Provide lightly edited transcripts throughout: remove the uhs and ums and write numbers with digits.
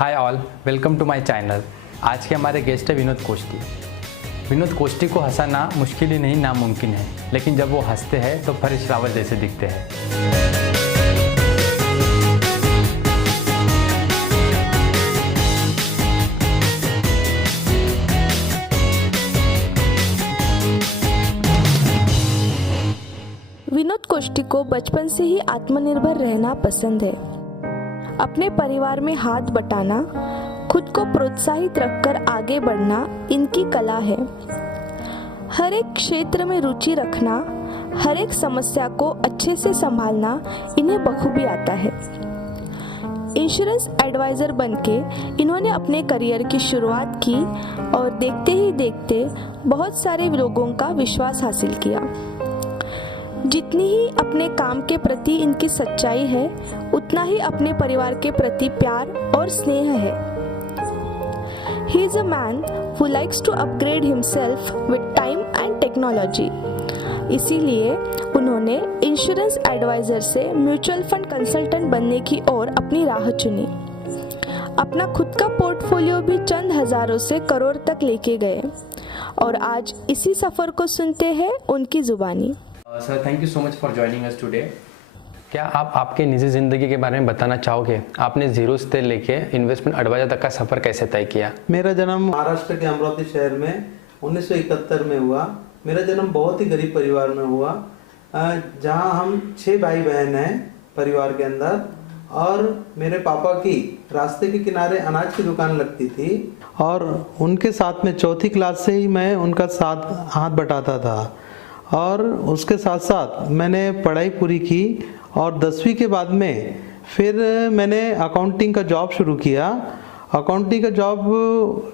Hi all, welcome to my channel. आज के हमारे गेस्ट है विनोद कोष्टी। विनोद कोष्टी को हंसाना मुश्किल ही नहीं नामुमकिन है, लेकिन जब वो हंसते हैं तो फरिश रावत जैसे दिखते हैं। विनोद कोष्टी को बचपन से ही आत्मनिर्भर रहना पसंद है। अपने परिवार में हाथ बटाना, खुद को प्रोत्साहित रखकर आगे बढ़ना इनकी कला है। हर एक क्षेत्र में रुचि रखना, हर एक समस्या को अच्छे से संभालना इन्हें बखूबी आता है। इंश्योरेंस एडवाइज़र बनके इन्होंने अपने करियर की शुरुआत की और देखते ही देखते बहुत सारे लोगों का विश्वास हासिल किया। जितनी ही अपने काम के प्रति इनकी सच्चाई है, उतना ही अपने परिवार के प्रति प्यार और स्नेह है। He is a man who likes to upgrade himself with time and technology. इसीलिए उन्होंने इंश्योरेंस एडवाइज़र से म्यूचुअल फंड कंसल्टेंट बनने की ओर अपनी राह चुनी। अपना खुद का पोर्टफोलियो भी चंद हज़ारों से करोड़ तक लेके गए और आज इसी सफ़र को सुनते हैं उनकी ज़ुबानी। Sir, thank you so much for joining us today. क्या आप आपके निजी ज़िंदगी के बारे में बताना चाहोगे? आपने जीरो से लेके इन्वेस्टमेंट एडवाइजर तक का सफ़र कैसे तय किया? मेरा जन्म महाराष्ट्र के अमरावती शहर में 1971 में हुआ। मेरा जन्म बहुत ही गरीब परिवार में हुआ, जहां हम 6 भाई बहन हैं परिवार के अंदर। और मेरे पापा की रास्ते के किनारे अनाज की दुकान लगती थी और उनके साथ में चौथी क्लास से ही मैं उनका साथ हाथ बटाता था। और उसके साथ साथ मैंने पढ़ाई पूरी की और 10वीं के बाद में फिर मैंने अकाउंटिंग का जॉब शुरू किया। अकाउंटिंग का जॉब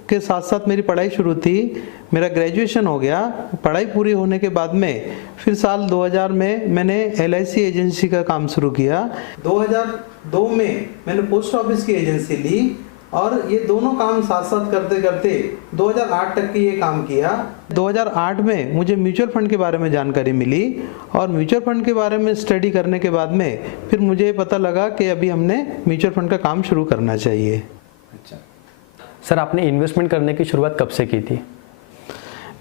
के साथ साथ मेरी पढ़ाई शुरू थी। मेरा ग्रेजुएशन हो गया। पढ़ाई पूरी होने के बाद में फिर साल 2000 में मैंने LIC एजेंसी का काम शुरू किया। 2002 में मैंने पोस्ट ऑफिस की एजेंसी ली और ये दोनों काम साथ साथ करते करते 2008 तक की ये काम किया। 2008 में मुझे म्यूचुअल फंड के बारे में जानकारी मिली और म्यूचुअल फंड के बारे में स्टडी करने के बाद में फिर मुझे पता लगा कि अभी हमने म्यूचुअल फंड का काम शुरू करना चाहिए। अच्छा सर, आपने इन्वेस्टमेंट करने की शुरुआत कब से की थी?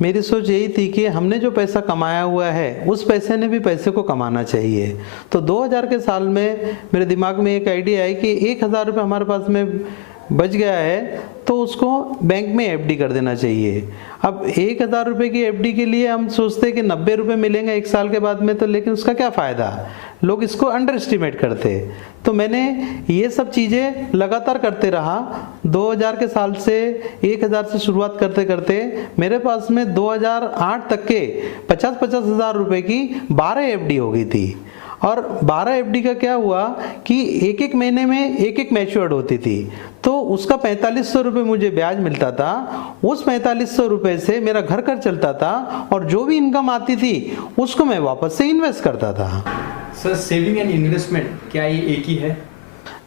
मेरी सोच यही थी कि हमने जो पैसा कमाया हुआ है उस पैसे ने भी पैसे को कमाना चाहिए। तो 2000 के साल में मेरे दिमाग में एक आइडिया आई कि 1000 रुपये हमारे पास में बच गया है तो उसको बैंक में FD कर देना चाहिए। अब 1000 रुपये की FD के लिए हम सोचते हैं कि 90 रुपये मिलेंगे 1 साल के बाद में, तो लेकिन उसका क्या फ़ायदा, लोग इसको अंडर एस्टिमेट करते। तो मैंने ये सब चीज़ें लगातार करते रहा। 2000 के साल से 1000 से शुरुआत करते करते मेरे पास में 2008 तक के 50-50 हज़ार रुपये की 12 FD हो गई थी। और 12 FD का क्या हुआ कि एक महीने में एक मैच्योर्ड होती थी, तो उसका 4500 रुपये मुझे ब्याज मिलता था। उस 4500 रुपये से मेरा घर खर्च चलता था और जो भी इनकम आती थी उसको मैं वापस से इन्वेस्ट करता था। सर, सेविंग एंड इन्वेस्टमेंट क्या ये एक ही है?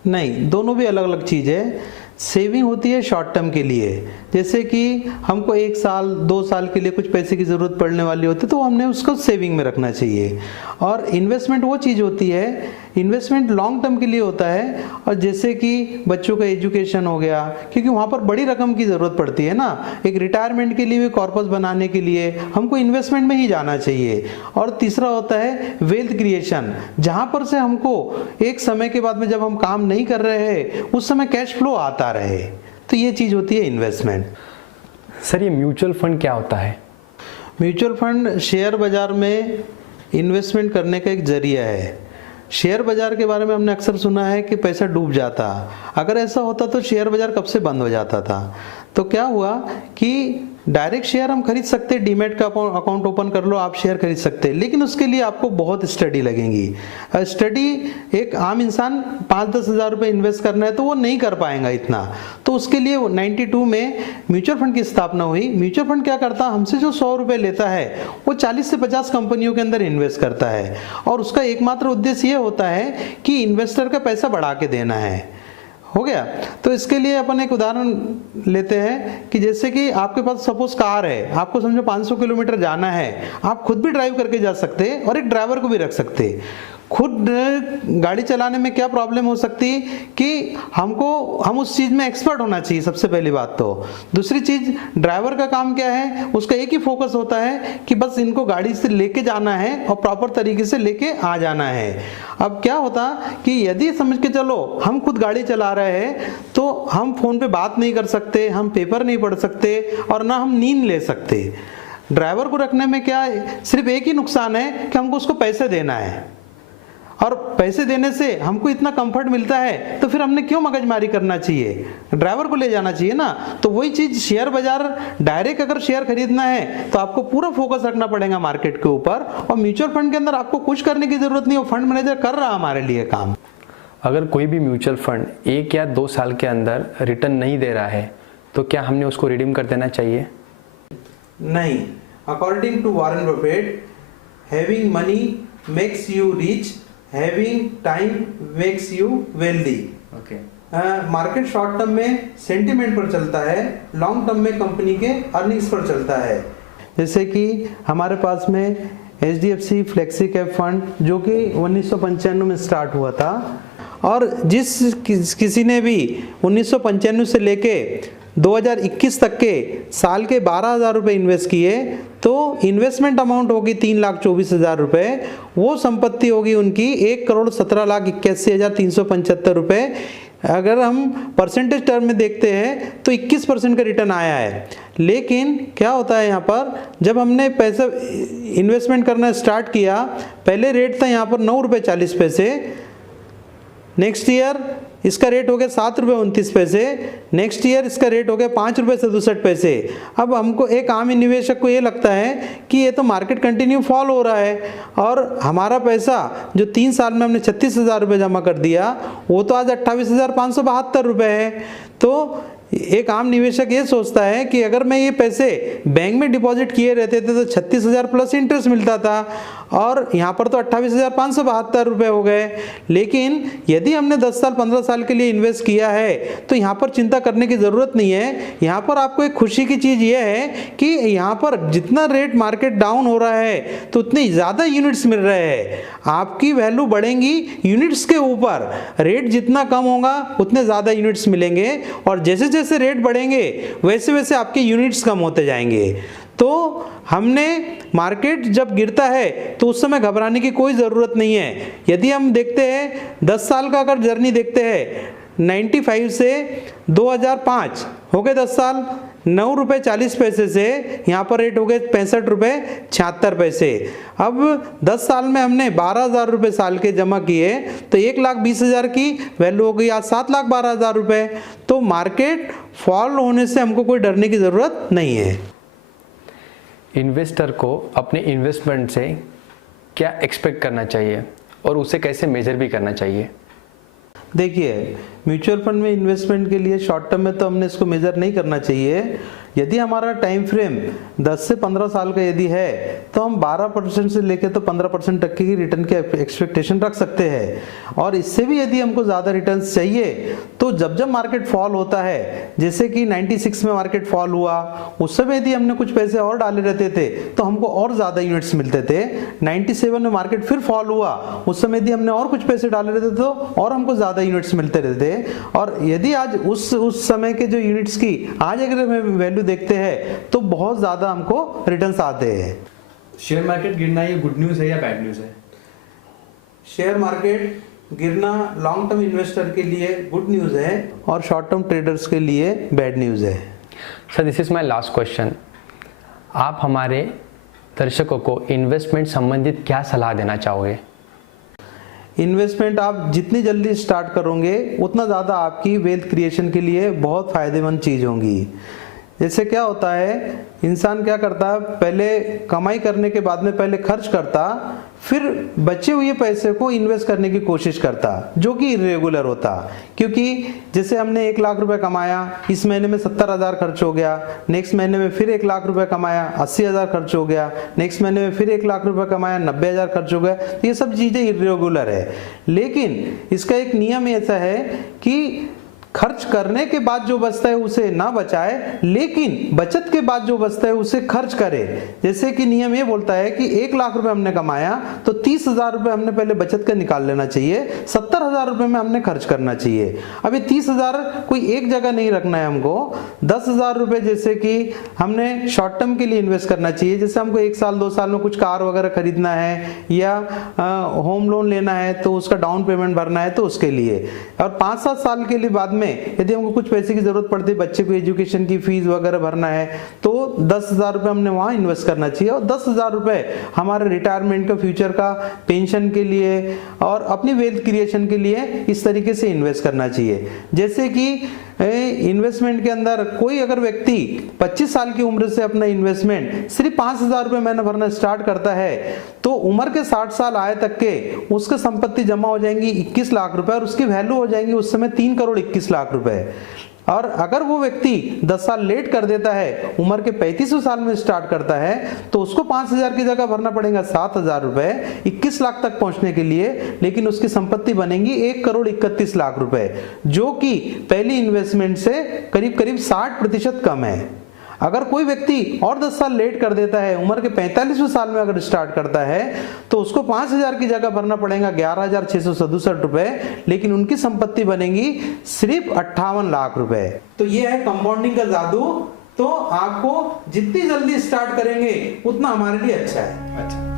नहीं, दोनों भी अलग अलग चीज़ है। सेविंग होती है शॉर्ट टर्म के लिए, जैसे कि हमको 1 साल 2 साल के लिए कुछ पैसे की ज़रूरत पड़ने वाली होती है तो हमने उसको सेविंग में रखना चाहिए। और इन्वेस्टमेंट वो चीज़ होती है, इन्वेस्टमेंट लॉन्ग टर्म के लिए होता है। और जैसे कि बच्चों का एजुकेशन हो गया, क्योंकि वहाँ पर बड़ी रकम की ज़रूरत पड़ती है ना, एक रिटायरमेंट के लिए भी कॉर्पस बनाने के लिए हमको इन्वेस्टमेंट में ही जाना चाहिए। और तीसरा होता है वेल्थ क्रिएशन, जहाँ पर से हमको एक समय के बाद में जब हम काम नहीं कर रहे हैं उस समय कैश फ्लो आता रहे, तो ये चीज़ होती है इन्वेस्टमेंट। सर, ये म्यूचुअल फंड क्या होता है? म्यूचुअल फंड शेयर बाजार में इन्वेस्टमेंट करने का एक जरिया है। शेयर बाजार के बारे में हमने अक्सर सुना है कि पैसा डूब जाता। अगर ऐसा होता तो शेयर बाजार कब से बंद हो जाता था। तो क्या हुआ कि डायरेक्ट शेयर हम खरीद सकते, डीमैट का अकाउंट ओपन कर लो, आप शेयर खरीद सकते, लेकिन उसके लिए आपको बहुत स्टडी लगेगी। स्टडी एक आम इंसान 5-10 हज़ार रुपये इन्वेस्ट करना है तो वो नहीं कर पाएगा इतना। तो उसके लिए 92 में म्यूचुअल फंड की स्थापना हुई। म्यूचुअल फंड क्या करता, हमसे जो 100 रुपये लेता है वो 40 से 50 कंपनियों के अंदर इन्वेस्ट करता है और उसका एकमात्र उद्देश्य ये होता है कि इन्वेस्टर का पैसा बढ़ा के देना है। हो गया। तो इसके लिए अपन एक उदाहरण लेते हैं कि जैसे कि आपके पास सपोज कार है, आपको समझो 500 किलोमीटर जाना है, आप खुद भी ड्राइव करके जा सकते हैं और एक ड्राइवर को भी रख सकते हैं। खुद गाड़ी चलाने में क्या प्रॉब्लम हो सकती कि हम उस चीज़ में एक्सपर्ट होना चाहिए सबसे पहली बात। तो दूसरी चीज़, ड्राइवर का काम क्या है, उसका एक ही फोकस होता है कि बस इनको गाड़ी से लेके जाना है और प्रॉपर तरीके से लेके आ जाना है। अब क्या होता कि यदि समझ के चलो हम खुद गाड़ी चला रहे हैं तो हम फ़ोन पे बात नहीं कर सकते, हम पेपर नहीं पढ़ सकते और ना हम नींद ले सकते। ड्राइवर को रखने में क्या है, सिर्फ एक ही नुकसान है कि हमको उसको पैसे देना है, और पैसे देने से हमको इतना कंफर्ट मिलता है तो फिर हमने क्यों मगजमारी करना चाहिए, ड्राइवर को ले जाना चाहिए ना। तो वही चीज़ शेयर बाजार, डायरेक्ट अगर शेयर खरीदना है तो आपको पूरा फोकस रखना पड़ेगा मार्केट के ऊपर, और म्यूचुअल फंड के अंदर आपको कुछ करने की जरूरत नहीं, वो फंड मैनेजर कर रहा है हमारे लिए काम। अगर कोई भी म्यूचुअल फंड 1 या 2 साल के अंदर रिटर्न नहीं दे रहा है तो क्या हमने उसको रिडीम कर देना चाहिए? नहीं, according to Warren Buffett, having money makes you rich, having time makes you wealthy. Okay. Market short term में सेंटिमेंट पर चलता है, लॉन्ग टर्म में कंपनी के अर्निंग्स पर चलता है। जैसे कि हमारे पास में HDFC फ्लेक्सी कैप फंड जो कि 1995 में स्टार्ट हुआ था, और किसी ने भी 1995 से लेके 2021 तक के साल के 12,000 रुपये इन्वेस्ट किए तो इन्वेस्टमेंट अमाउंट होगी 3,24,000 रुपये। वो संपत्ति होगी उनकी 1,17,81,375 रुपये। अगर हम परसेंटेज टर्म में देखते हैं तो 21% का रिटर्न आया है। लेकिन क्या होता है यहाँ पर, जब हमने पैसा इन्वेस्टमेंट करना स्टार्ट किया, पहले रेट था यहाँ पर 9 रुपये 40 पैसे, नेक्स्ट ईयर इसका रेट हो गया 7 रुपये 29 पैसे, नेक्स्ट ईयर इसका रेट हो गया 5 रुपये 67 पैसे। अब हमको एक आम निवेशक को ये लगता है कि ये तो मार्केट कंटिन्यू फॉल हो रहा है और हमारा पैसा जो 3 साल में हमने 36,000 रुपये जमा कर दिया वो तो आज 28,572 रुपये है। तो एक आम निवेशक ये सोचता है कि अगर मैं ये पैसे बैंक में डिपॉजिट किए रहते थे तो 36,000 प्लस इंटरेस्ट मिलता था, और यहाँ पर तो 28,572 रुपये हो गए। लेकिन यदि हमने 10 साल 15 साल के लिए इन्वेस्ट किया है तो यहाँ पर चिंता करने की ज़रूरत नहीं है। यहाँ पर आपको एक खुशी की चीज़ ये है कि यहाँ पर जितना रेट मार्केट डाउन हो रहा है तो उतनी ज़्यादा यूनिट्स मिल रहे हैं, आपकी वैल्यू बढ़ेंगी यूनिट्स के ऊपर। रेट जितना कम होगा उतने ज़्यादा यूनिट्स मिलेंगे, और जैसे जैसे रेट बढ़ेंगे वैसे वैसे आपके यूनिट्स कम होते जाएंगे। तो हमने मार्केट जब गिरता है तो उस समय घबराने की कोई ज़रूरत नहीं है। यदि हम देखते हैं 10 साल का अगर जर्नी देखते हैं, 95 से 2005 हो गए 10 साल, 9 रुपये 40 पैसे से यहाँ पर रेट हो गए 65 रुपये 76 पैसे। अब 10 साल में हमने 12,000 रुपये साल के जमा किए तो 1,20,000 की वैल्यू हो गई आज 7,12,000 रुपये। तो मार्केट फॉल होने से हमको कोई डरने की ज़रूरत नहीं है। इन्वेस्टर को अपने इन्वेस्टमेंट से क्या एक्सपेक्ट करना चाहिए और उसे कैसे मेजर भी करना चाहिए? देखिए, म्यूचुअल फंड में इन्वेस्टमेंट के लिए शॉर्ट टर्म में तो हमने इसको मेजर नहीं करना चाहिए। यदि हमारा टाइम फ्रेम 10 से 15 साल का यदि है तो हम 12% से लेकर तो 15% तक की रिटर्न की एक्सपेक्टेशन रख सकते हैं। और इससे भी यदि हमको ज़्यादा रिटर्न्स चाहिए तो जब जब मार्केट फॉल होता है, जैसे कि 96 में मार्केट फॉल हुआ, उस समय यदि हमने कुछ पैसे और डाले रहते थे तो हमको और ज़्यादा यूनिट्स मिलते थे। 97 में मार्केट फिर फॉल हुआ, उस समय यदि हमने और कुछ पैसे डाले रहते तो और हमको ज़्यादा यूनिट्स मिलते रहते। और यदि आज उस समय के जो यूनिट्स की आज अगर हमें वैल्यू देखते हैं तो बहुत ज़्यादा हमको रिटर्न्स आते हैं। शेयर मार्केट गिरना ये गुड न्यूज़ है या बैड न्यूज़ है? शेयर मार्केट गिरना लॉन्ग टर्म इन्वेस्टर के लिए गुड न्यूज़ है और शॉर्ट टर्म ट्रेडर्स के लिए बैड न्यूज़ है। Sir, this is my last question. आप हमारे दर्शकों को इन्वेस्टमेंट संबंधित क्या सलाह देना चाहोगे? इन्वेस्टमेंट आप जितनी जल्दी स्टार्ट करोगे उतना ज़्यादा आपकी वेल्थ क्रिएशन के लिए बहुत फ़ायदेमंद चीज़ होगी। जैसे क्या होता है, इंसान क्या करता है, पहले कमाई करने के बाद में पहले खर्च करता, फिर बचे हुए पैसे को इन्वेस्ट करने की कोशिश करता, जो कि इरेगुलर होता। क्योंकि जैसे हमने 1 लाख रुपए कमाया, इस महीने में 70,000 खर्च हो गया, नेक्स्ट महीने में फिर 1 लाख रुपए कमाया, 80,000 खर्च हो गया, नेक्स्ट महीने में फिर 1 लाख रुपए कमाया, 90,000 खर्च हो गया। तो ये सब चीज़ें इरेगुलर है। लेकिन इसका एक नियम ऐसा है कि खर्च करने के बाद जो बचता है उसे ना बचाए, लेकिन बचत के बाद जो बचता है उसे खर्च करे। जैसे कि नियम ये बोलता है कि 1 लाख रुपए हमने कमाया तो 30,000 रुपए हमने पहले बचत का निकाल लेना चाहिए, 70,000 रुपए में हमने खर्च करना चाहिए। अब ये 30,000 कोई एक जगह नहीं रखना है हमको, 10,000 रुपए जैसे कि हमने शॉर्ट टर्म के लिए इन्वेस्ट करना चाहिए, जैसे हमको 1 साल 2 साल में कुछ कार वगैरह खरीदना है या होम लोन लेना है तो उसका डाउन पेमेंट भरना है तो उसके लिए, और 5-7 साल के लिए बाद में यदि हमको कुछ पैसे की जरूरत पड़ती है, बच्चे को एजुकेशन की फीस वगैरह भरना है तो 10,000 रुपए हमने वहां इन्वेस्ट करना चाहिए, और 10,000 रुपए हमारे रिटायरमेंट का, फ्यूचर का, पेंशन के लिए और अपनी वेल्थ क्रिएशन के लिए इस तरीके से इन्वेस्ट करना चाहिए। जैसे कि इन्वेस्टमेंट के अंदर कोई अगर व्यक्ति 25 साल की उम्र से अपना इन्वेस्टमेंट सिर्फ 5,000 रुपए महीना भरना स्टार्ट करता है तो उम्र के 60 साल आए तक के उसके संपत्ति जमा हो जाएंगी 21 लाख रुपए, और उसकी वैल्यू हो जाएंगी उस समय 3 करोड़ 21 लाख रुपए। और अगर वो व्यक्ति 10 साल लेट कर देता है, उम्र के 35वें साल में स्टार्ट करता है तो उसको 5,000 की जगह भरना पड़ेगा 7,000 रुपए 21 लाख तक पहुंचने के लिए, लेकिन उसकी संपत्ति बनेगी 1 करोड़ 31 लाख रुपए, जो कि पहली इन्वेस्टमेंट से करीब करीब 60% कम है। अगर कोई व्यक्ति और 10 साल लेट कर देता है, उम्र के 45वें साल में अगर स्टार्ट करता है तो उसको 5,000 की जगह भरना पड़ेगा 11,667 रुपए, लेकिन उनकी संपत्ति बनेगी सिर्फ 58 लाख रुपए। तो ये है कंपाउंडिंग का जादू। तो आपको जितनी जल्दी स्टार्ट करेंगे उतना हमारे लिए अच्छा है। अच्छा,